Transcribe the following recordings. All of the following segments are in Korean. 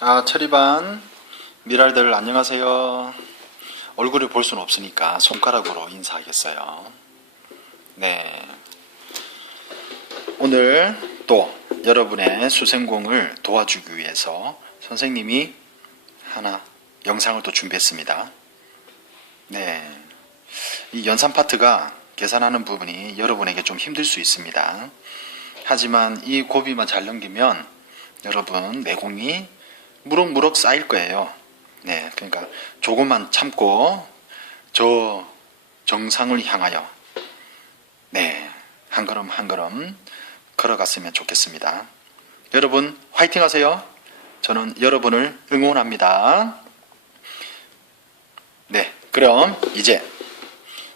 자, 체리반 미랄들 안녕하세요. 얼굴을 볼 수는 없으니까 손가락으로 인사하겠어요. 네, 오늘 또 여러분의 수생공을 도와주기 위해서 선생님이 하나 영상을 또 준비했습니다. 네, 이 연산 파트가 계산하는 부분이 여러분에게 좀 힘들 수 있습니다. 하지만 이 고비만 잘 넘기면 여러분 내공이 무럭무럭 쌓일 거예요. 네, 그러니까 조금만 참고 저 정상을 향하여 네, 한 걸음 한 걸음 걸어갔으면 좋겠습니다. 여러분 화이팅 하세요. 저는 여러분을 응원합니다. 네, 그럼 이제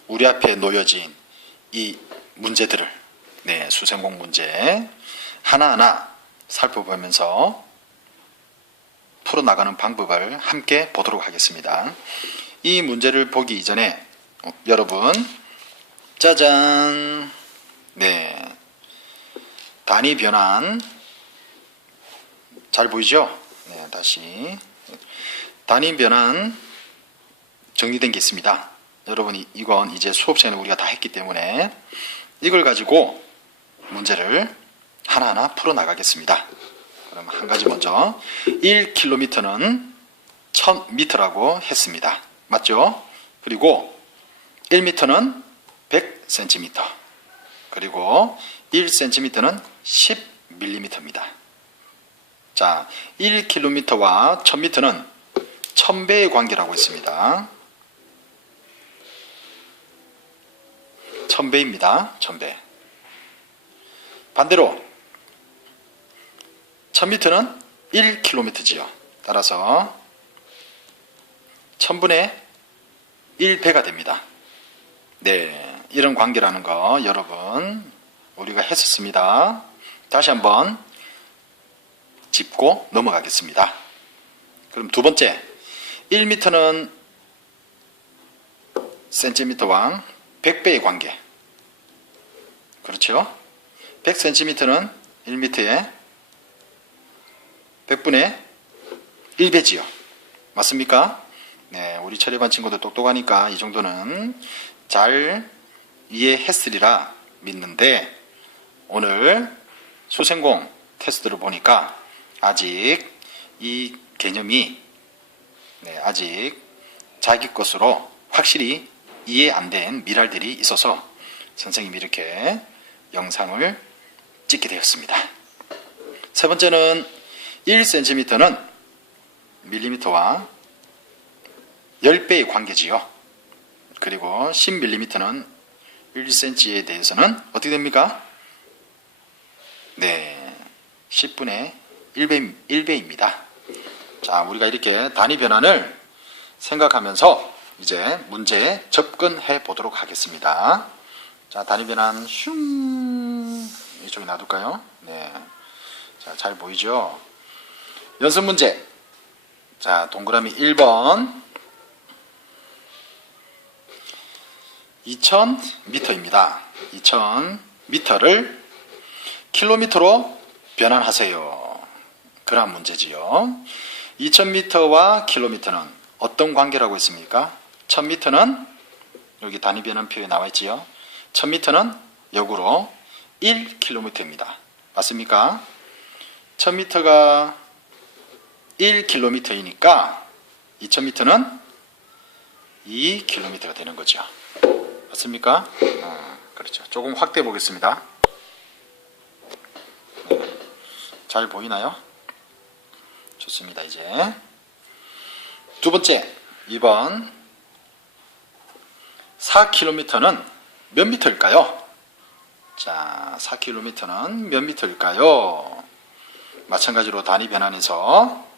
우리 앞에 놓여진 이 문제들을 네, 수생공 문제 하나하나 살펴보면서 풀어나가는 방법을 함께 보도록 하겠습니다. 이 문제를 보기 이전에 여러분 짜잔, 네, 단위 변환 잘 보이죠? 네, 다시 단위 변환 정리된 게 있습니다. 여러분 이건 이제 수업 시간에 우리가 다 했기 때문에 이걸 가지고 문제를 하나하나 풀어나가겠습니다. 그럼 한 가지 먼저 1km는 1000m라고 했습니다. 맞죠? 그리고 1m는 100cm 그리고 1cm는 10mm입니다. 자, 1km와 1000m는 1000배의 관계라고 했습니다. 1000배입니다. 1000배. 반대로 1000m는 1km지요. 따라서 1000분의 1배가 됩니다. 네, 이런 관계라는 거 여러분 우리가 했었습니다. 다시 한번 짚고 넘어가겠습니다. 그럼 두 번째 1m는 cm와 100배의 관계. 그렇죠? 100cm는 1m에 100분의 1배지요. 맞습니까? 네, 우리 체리반 친구들 똑똑하니까 이 정도는 잘 이해했으리라 믿는데 오늘 수생공 테스트를 보니까 아직 이 개념이 아직 자기 것으로 확실히 이해 안 된 미랄들이 있어서 선생님이 이렇게 영상을 찍게 되었습니다. 세 번째는 1cm는 밀리미터와 10배의 관계지요. 그리고 10mm는 1cm에 대해서는 어떻게 됩니까? 네, 10분의 1배입니다. 자, 우리가 이렇게 단위 변환을 생각하면서 이제 문제에 접근해 보도록 하겠습니다. 자, 단위 변환 슝 이쪽에 놔둘까요? 네, 자, 잘 보이죠? 연습 문제. 자, 동그라미 1번 2000m입니다. 2000m를 킬로미터로 변환하세요. 그런 문제지요. 2000m와 킬로미터는 어떤 관계라고 했습니까? 1000m는 여기 단위 변환표에 나와 있지요. 1000m는 역으로 1km입니다. 맞습니까? 1000m가 1km이니까 2000m는 2km가 되는 거죠. 맞습니까? 그렇죠. 조금 확대해 보겠습니다. 네. 잘 보이나요? 좋습니다. 이제 두 번째 2번 4km는 몇 미터일까요? 자, 4km는 몇 미터일까요? 마찬가지로 단위 변환해서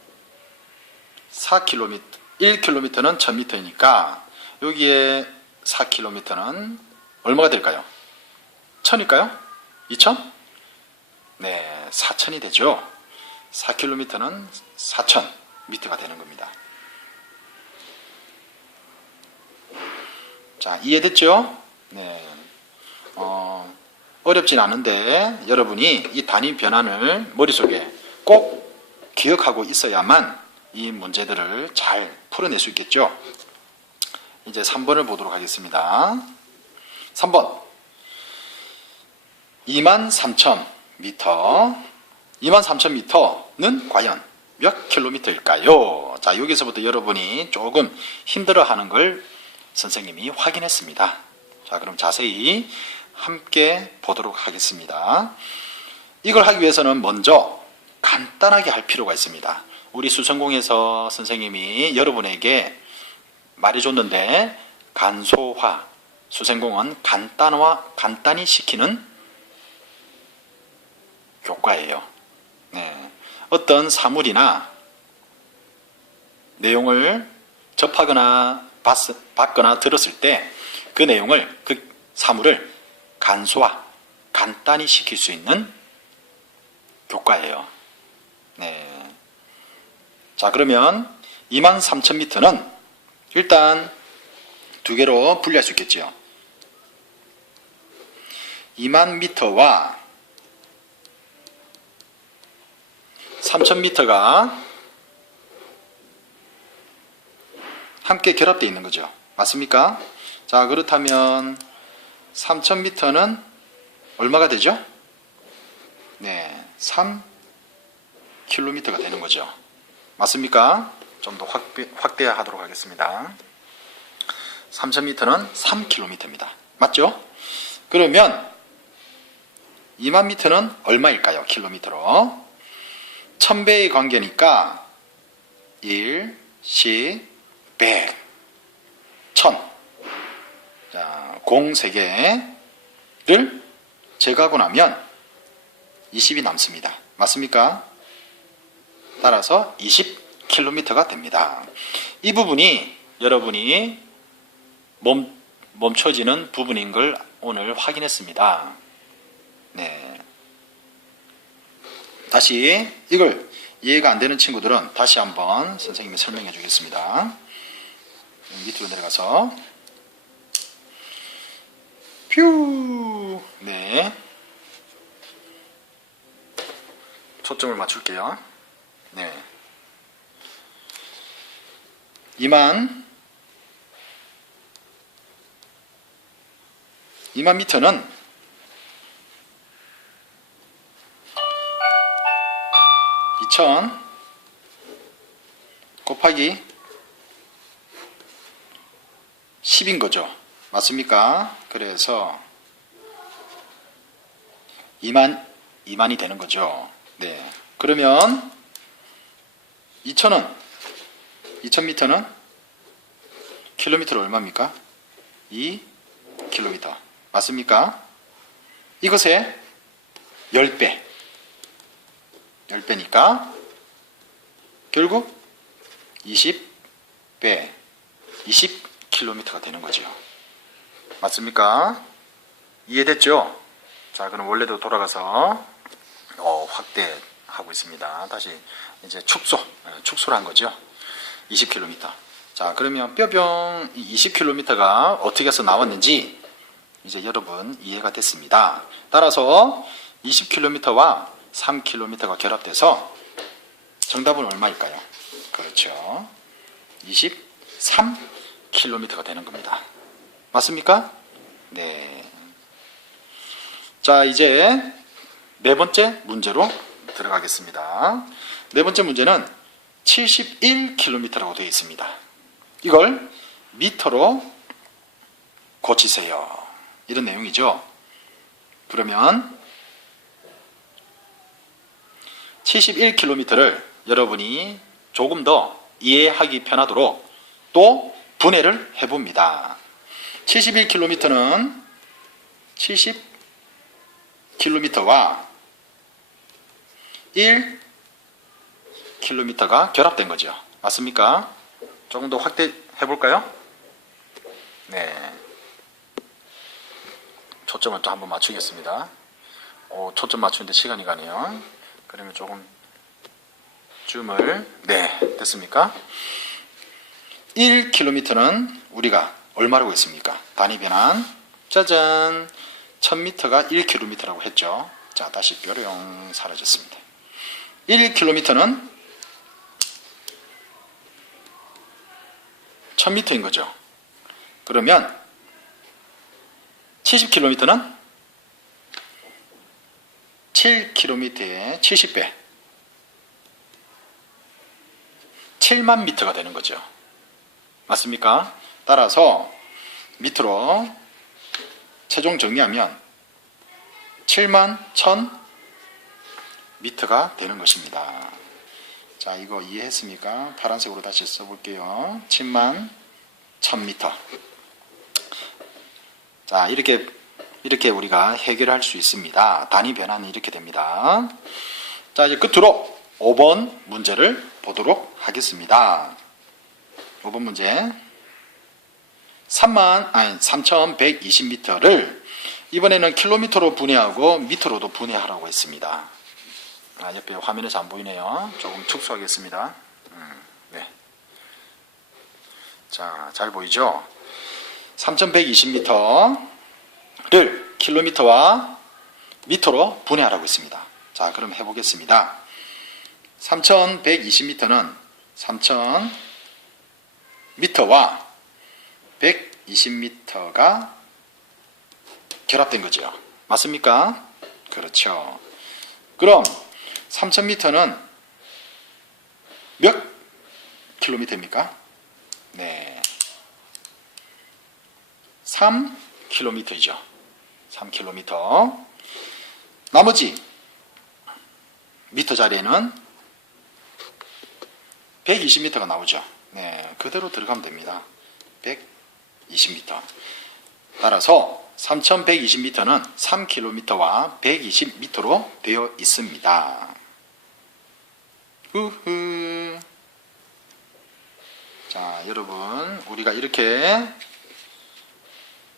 4km, 1km는 1000m이니까 여기에 4km는 얼마가 될까요? 1000일까요? 2000? 네, 4000이 되죠. 4km는 4000m가 되는 겁니다. 자, 이해됐죠? 네. 어렵진 않은데 여러분이 이 단위 변환을 머릿속에 꼭 기억하고 있어야만 이 문제들을 잘 풀어낼 수 있겠죠. 이제 3번을 보도록 하겠습니다. 3번 23,000m 23,000m는 과연 몇 킬로미터일까요? 자, 여기서부터 여러분이 조금 힘들어하는 걸 선생님이 확인했습니다. 자, 그럼 자세히 함께 보도록 하겠습니다. 이걸 하기 위해서는 먼저 간단하게 할 필요가 있습니다. 우리 수성공에서 선생님이 여러분에게 말해줬는데 간소화, 수생공은 간단히 시키는 교과예요. 네. 어떤 사물이나 내용을 접하거나 봤거나 들었을 때 그 내용을, 그 사물을 간소화, 간단히 시킬 수 있는 교과예요. 네. 자, 그러면 23,000m는 일단 두 개로 분리할 수 있겠지요. 20,000m와 3,000m가 함께 결합되어 있는 거죠. 맞습니까? 자, 그렇다면 3,000m는 얼마가 되죠? 네, 3km가 되는 거죠. 맞습니까? 좀 더 확대하도록 하겠습니다. 3,000m는 3km입니다. 맞죠? 그러면 20,000m는 얼마일까요? 킬로미터로. 1000배의 관계니까 1, 10, 100, 1000. 자, 공 3개를 제거하고 나면 20이 남습니다. 맞습니까? 따라서 20km가 됩니다. 이 부분이 여러분이 멈춰지는 부분인 걸 오늘 확인했습니다. 네. 다시 이걸 이해가 안 되는 친구들은 다시 한번 선생님이 설명해 주겠습니다. 밑으로 내려가서 퓨. 네. 초점을 맞출게요. 네. 20,000m는 2000 곱하기 10인 거죠. 맞습니까? 그래서 2만이 되는 거죠. 네. 그러면 2000m는 킬로미터로 얼마입니까? 2km. 맞습니까? 이것의 10배. 10배니까 결국 20배, 20km가 되는 거죠. 맞습니까? 이해됐죠? 자, 그럼 원래도 돌아가서 확대하고 있습니다. 다시 이제 축소를 한 거죠. 20km. 자, 그러면 뼈병 20km가 어떻게 해서 나왔는지 이제 여러분 이해가 됐습니다. 따라서 20km와 3km가 결합돼서 정답은 얼마일까요? 그렇죠. 23km가 되는 겁니다. 맞습니까? 네. 자, 이제 네 번째 문제로 들어가겠습니다. 네 번째 문제는 71km라고 되어 있습니다. 이걸 미터로 고치세요. 이런 내용이죠. 그러면 71km를 여러분이 조금 더 이해하기 편하도록 또 분해를 해봅니다. 71km는 70km와 1km가 결합된 거죠. 맞습니까? 조금 더 확대해 볼까요? 네. 초점을 또 한번 맞추겠습니다. 초점 맞추는데 시간이 가네요. 그러면 조금 줌을, 네, 됐습니까? 1km는 우리가 얼마라고 했습니까? 단위 변환, 짜잔, 1000m가 1km라고 했죠. 자, 다시 뾰로용 사라졌습니다. 1km는 1000m인 거죠. 그러면 70km는 7km의 70배 7만 미터가 되는 거죠. 맞습니까? 따라서 밑으로 최종 정리하면 7만 1000 미터가 되는 것입니다. 자, 이거 이해했습니까? 파란색으로 다시 써볼게요. 7만 1000 미터. 자, 이렇게 우리가 해결할 수 있습니다. 단위 변환이 이렇게 됩니다. 자, 이제 끝으로 5번 문제를 보도록 하겠습니다. 5번 문제. 3120m를 이번에는 킬로미터로 분해하고 미터로도 분해하라고 했습니다. 옆에 화면에서 안 보이네요. 조금 축소하겠습니다. 네. 자, 잘 보이죠? 3120m를 킬로미터와 미터로 분해하라고 했습니다. 자, 그럼 해보겠습니다. 3120m는 3000m와 120m가 결합된 거죠. 맞습니까? 그렇죠. 그럼 3000m는 몇 킬로미터입니까? 네. 3km이죠. 3km. 나머지 미터 자리에는 120m가 나오죠. 네, 그대로 들어가면 됩니다. 120m. 따라서 3120m는 3km와 120m로 되어 있습니다. 후후. 자, 여러분, 우리가 이렇게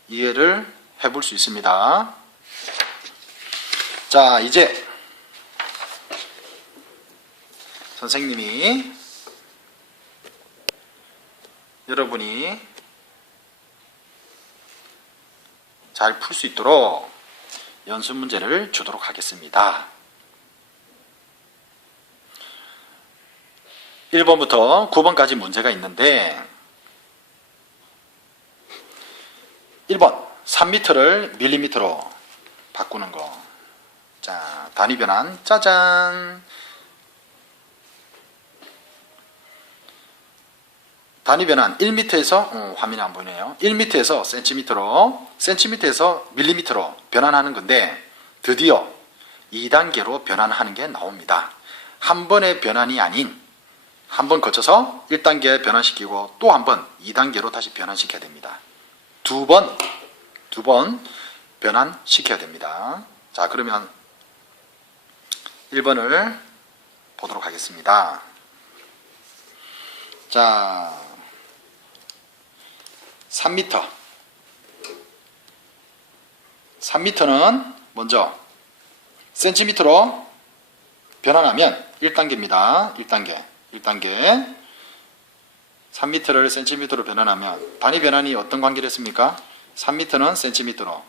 이해를 해볼 수 있습니다. 자, 이제 선생님이 여러분이 잘 풀 수 있도록 연습 문제를 주도록 하겠습니다. 1번부터 9번까지 문제가 있는데 1번 3m를 밀리미터로 바꾸는 거. 자, 단위 변환 짜잔. 단위 변환 1m에서 화면이 안 보이네요. 1m에서 cm로, cm에서 밀리미터로 변환하는 건데 드디어 2단계로 변환하는 게 나옵니다. 한 번의 변환이 아닌 한 번 거쳐서 1단계 변환시키고 또 한 번 2단계로 다시 변환시켜야 됩니다. 두 번 변환시켜야 됩니다. 자, 그러면 1번을 보도록 하겠습니다. 자, 3m. 3m는 먼저 cm로 변환하면 1단계입니다. 1단계. 3m를 cm로 변환하면 단위 변환이 어떤 관계를 했습니까? 3m는 cm로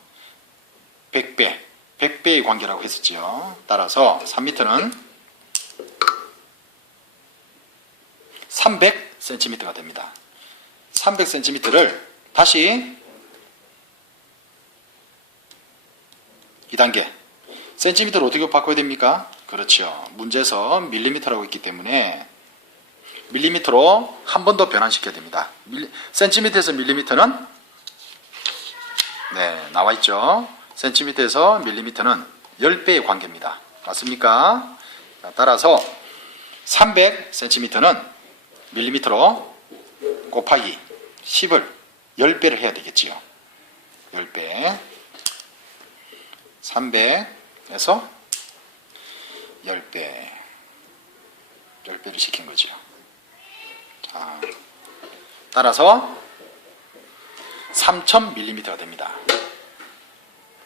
100배의 관계라고 했었지요. 따라서 3m는 300cm가 됩니다. 300cm를 다시 2단계 cm로 어떻게 바꿔야 됩니까? 그렇죠. 문제에서 밀리미터라고 했기 때문에 밀리미터로 한 번 더 변환시켜야 됩니다. cm에서 밀리미터는 네, 나와 있죠. cm에서 밀리미터는 10배의 관계입니다. 맞습니까? 자, 따라서 300cm는 밀리미터로 곱하기 10을 10배를 해야 되겠지요. 10배. 300에서 10배. 10배를 시킨 거죠. 자, 따라서 3000mm가 됩니다.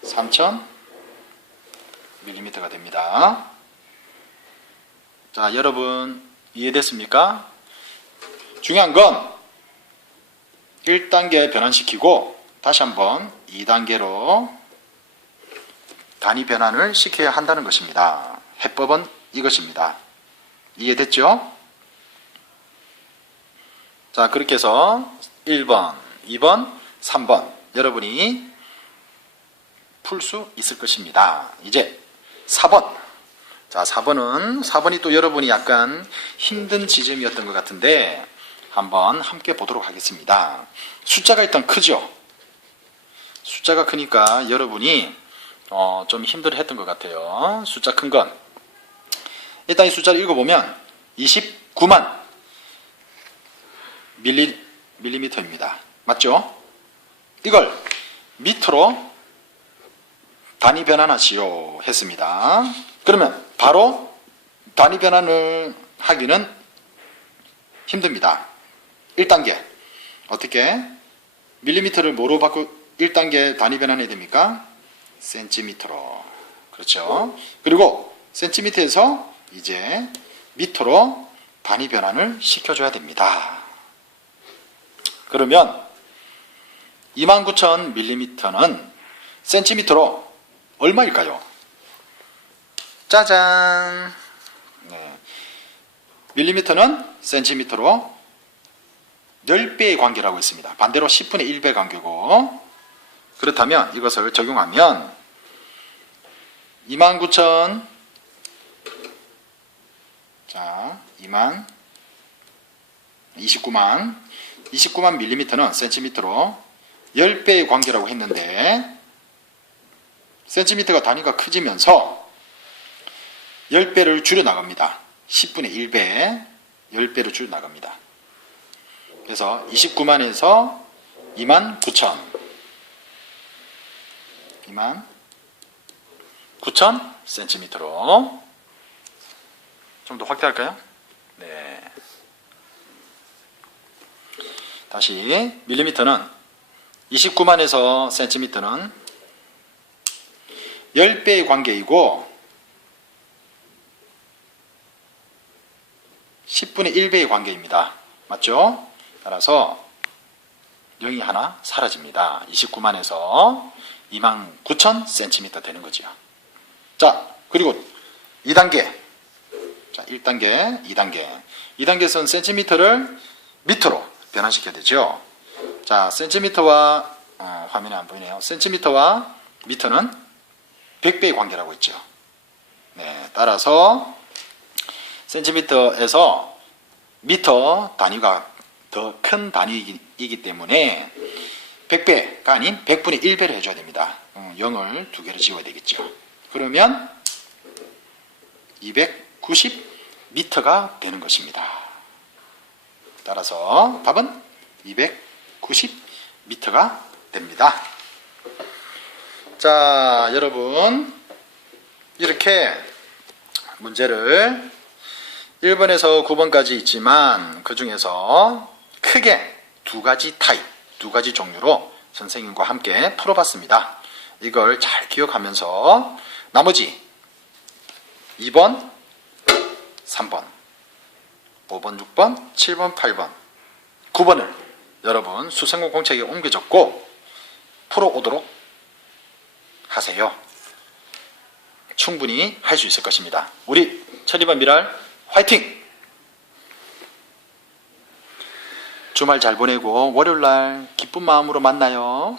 3000mm가 됩니다. 자, 여러분 이해됐습니까? 중요한 건 1단계 변환시키고 다시 한번 2단계로 단위 변환을 시켜야 한다는 것입니다. 해법은 이것입니다. 이해됐죠? 자, 그렇게 해서 1번, 2번, 3번 여러분이 풀 수 있을 것입니다. 이제 4번. 자, 4번이 또 여러분이 약간 힘든 지점이었던 것 같은데 한번 함께 보도록 하겠습니다. 숫자가 일단 크죠? 숫자가 크니까 여러분이 좀 힘들어 했던 것 같아요. 숫자 큰 건. 일단 이 숫자를 읽어보면 29만 밀리미터입니다. 맞죠? 이걸 미터로 단위 변환하시오 했습니다. 그러면 바로 단위 변환을 하기는 힘듭니다. 1단계 어떻게? 밀리미터를 뭐로 바꾸 1단계 단위 변환해야 됩니까? 센티미터로. 그렇죠. 그리고 센티미터에서 이제 미터로 단위 변환을 시켜줘야 됩니다. 그러면 29,000mm는 센티미터로 얼마일까요? 짜잔! 네. 밀리미터는 센티미터로 10배의 관계라고 했습니다. 반대로 10분의 1배 관계고, 그렇다면 이것을 적용하면 29,000 29만 밀리미터는 센티미터로 10배의 관계라고 했는데 센티미터가 단위가 커지면서 10배를 줄여나갑니다. 10분의 1배 10배를 줄여나갑니다. 그래서 29만에서 29,000 센티미터로 좀 더 확대할까요? 네. 다시 밀리미터는 29만에서 센티미터는 10배의 관계이고 10분의 1배의 관계입니다. 맞죠? 따라서 0이 하나 사라집니다. 29만에서 29,000cm 되는 거죠. 자, 그리고 2단계. 자, 1단계, 2단계. 2단계에서는 센티미터를 미터로 변환시켜야 되죠. 자, 센티미터와 화면에 안 보이네요. 센티미터와 미터는 100배의 관계라고 했죠. 네, 따라서 센티미터에서 미터 단위가 더 큰 단위이기 때문에 100배가 아닌 100분의 1배를 해줘야 됩니다. 0을 2개를 지워야 되겠죠. 그러면 290m가 되는 것입니다. 따라서 답은 290m가 됩니다. 자, 여러분 이렇게 문제를 1번에서 9번까지 있지만 그 중에서 크게 두 가지 타입, 두 가지 종류로 선생님과 함께 풀어봤습니다. 이걸 잘 기억하면서 나머지 2번, 3번, 5번, 6번, 7번, 8번, 9번을 여러분 수생고 공책에 옮겨 적고 풀어오도록 하세요. 충분히 할 수 있을 것입니다. 우리 천리반 미랄 화이팅! 주말 잘 보내고 월요일날 기쁜 마음으로 만나요.